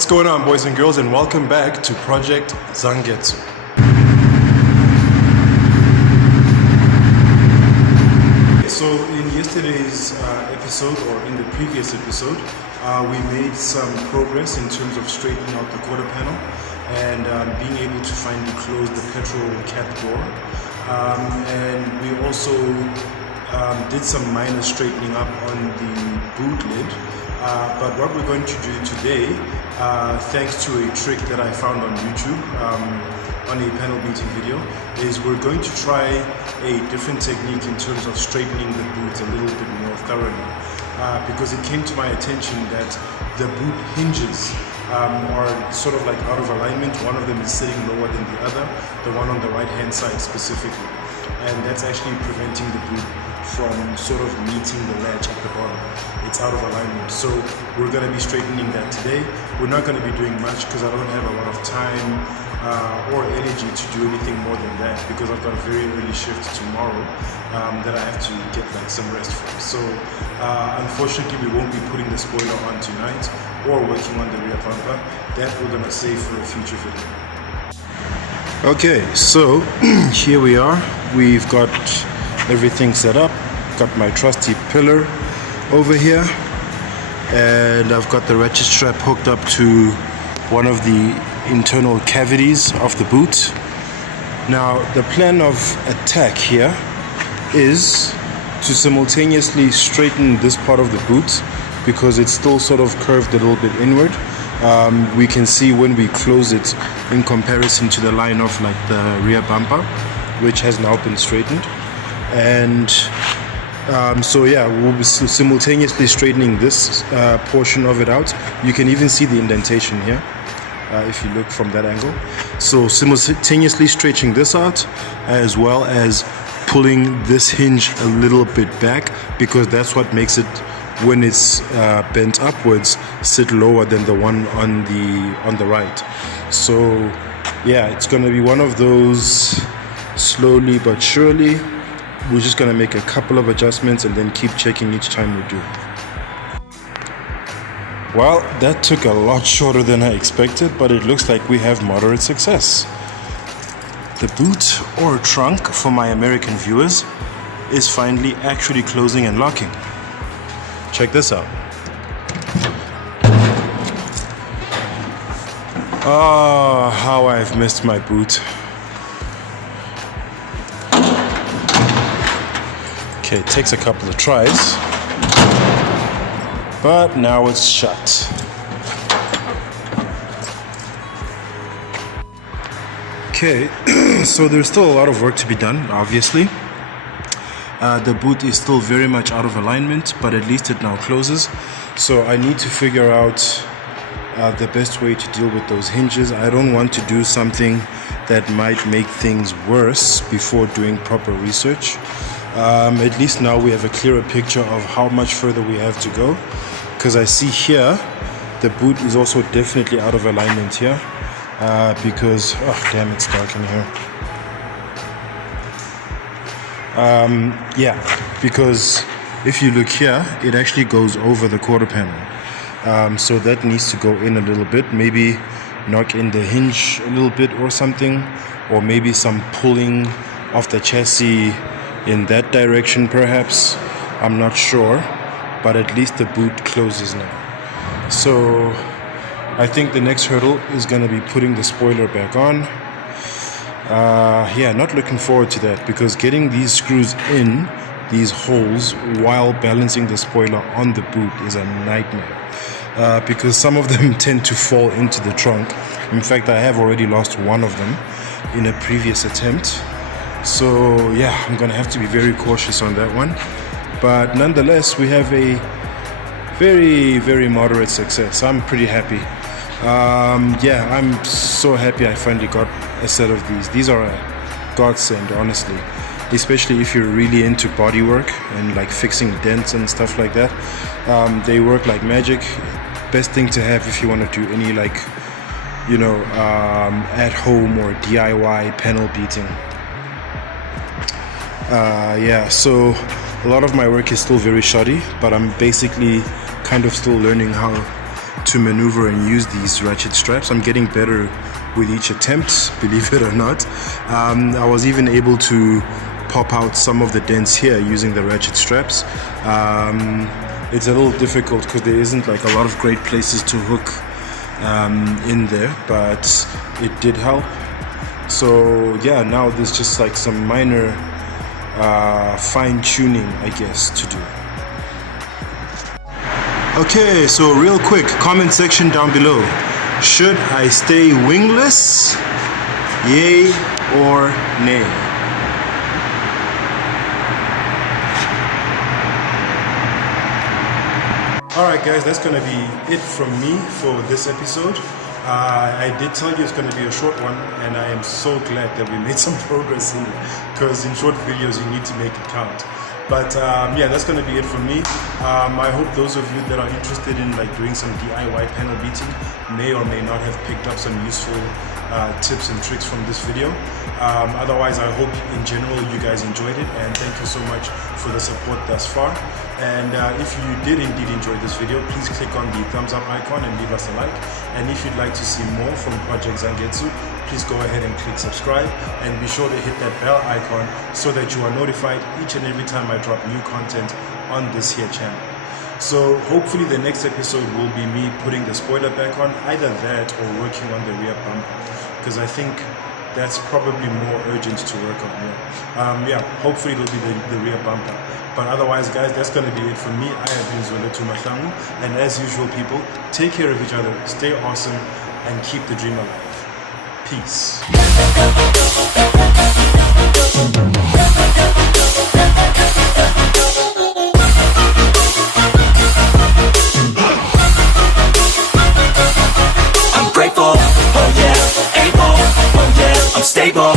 What's going on, boys and girls, and welcome back to Project Zangetsu. So in yesterday's episode, or in the previous episode, we made some progress in terms of straightening out the quarter panel and being able to finally close the petrol cap door. And we also did some minor straightening up on the boot lid. But what we're going to do today, thanks to a trick that I found on YouTube, on a panel beating video, is we're going to try a different technique in terms of straightening the boots a little bit more thoroughly. Because it came to my attention that the boot hinges are sort of like out of alignment. One of them is sitting lower than the other, the one on the right hand side specifically. And that's actually preventing the boot from sort of meeting the latch at the bottom. It's out of alignment. So we're going to be straightening that today. We're not going to be doing much because I don't have a lot of time or energy to do anything more than that, because I've got a very early shift tomorrow that I have to get like some rest from. So unfortunately we won't be putting the spoiler on tonight or working on the rear bumper. That we're going to save for a future video. Okay, so here we are. We've got everything set up. Got my trusty pillar over here, and I've got the ratchet strap hooked up to one of the internal cavities of the boot. Now the plan of attack here is to simultaneously straighten this part of the boot because it's still sort of curved a little bit inward. We can see when we close it in comparison to the line of like the rear bumper, which has now been straightened. And so yeah, we'll be simultaneously straightening this portion of it out. You can even see the indentation here if you look from that angle. So simultaneously stretching this out, as well as pulling this hinge a little bit back, because that's what makes it, when it's bent upwards, sit lower than the one on the right. So yeah, it's going to be one of those slowly but surely. We're just going to make a couple of adjustments and then keep checking each time we do. Well, that took a lot shorter than I expected, but it looks like we have moderate success. The boot, or trunk for my American viewers, is finally actually closing and locking. Check this out. Oh, how I've missed my boot. Okay, it takes a couple of tries, but now it's shut. Okay, so there's still a lot of work to be done, obviously. The boot is still very much out of alignment, but at least it now closes. So I need to figure out the best way to deal with those hinges. I don't want to do something that might make things worse before doing proper research. At least now we have a clearer picture of how much further we have to go, because I see here the boot is also definitely out of alignment here, because oh damn, it's dark in here. Yeah, because if you look here, it actually goes over the quarter panel, so that needs to go in a little bit, maybe knock in the hinge a little bit or something, or maybe some pulling of the chassis in that direction perhaps. I'm not sure, but at least the boot closes now. So I think the next hurdle is going to be putting the spoiler back on. Yeah, not looking forward to that, because getting these screws in these holes while balancing the spoiler on the boot is a nightmare, because some of them tend to fall into the trunk. In fact, I have already lost one of them in a previous attempt. So yeah, I'm gonna have to be very cautious on that one, but nonetheless we have a very, very moderate success. I'm pretty happy. Yeah, I'm so happy I finally got a set of these. These are a godsend, honestly, especially if you're really into body work and like fixing dents and stuff like that. They work like magic. Best thing to have if you want to do any like, you know, at home or DIY panel beating. Yeah, so a lot of my work is still very shoddy, but I'm basically kind of still learning how to maneuver and use these ratchet straps. I'm getting better with each attempt, believe it or not. I was even able to pop out some of the dents here using the ratchet straps. It's a little difficult because there isn't like a lot of great places to hook in there, but it did help. So yeah, now there's just like some minor fine-tuning, I guess, to do. Okay, so real quick, comment section down below. Should I stay wingless? Yay or nay? Alright guys, that's going to be it from me for this episode. I did tell you it's going to be a short one, and I am so glad that we made some progress in it, because in short videos you need to make it count. But yeah, that's going to be it from me. I hope those of you that are interested in like doing some DIY panel beating may or may not have picked up some useful tips and tricks from this video. Otherwise, I hope in general you guys enjoyed it, and thank you so much for the support thus far. And if you did indeed enjoy this video, please click on the thumbs up icon and leave us a like. And if you'd like to see more from Project Zangetsu, please go ahead and click subscribe, and be sure to hit that bell icon so that you are notified each and every time I drop new content on this here channel. So hopefully the next episode will be me putting the spoiler back on, either that or working on the rear bumper, because I think that's probably more urgent to work on. Yeah, hopefully it'll be the rear bumper. But otherwise, guys, that's going to be it from me. I have been Zangetsu Mahlangu, and as usual, people, take care of each other, stay awesome, and keep the dream alive. Peace. I'm grateful, oh yeah, able, oh yeah, I'm stable.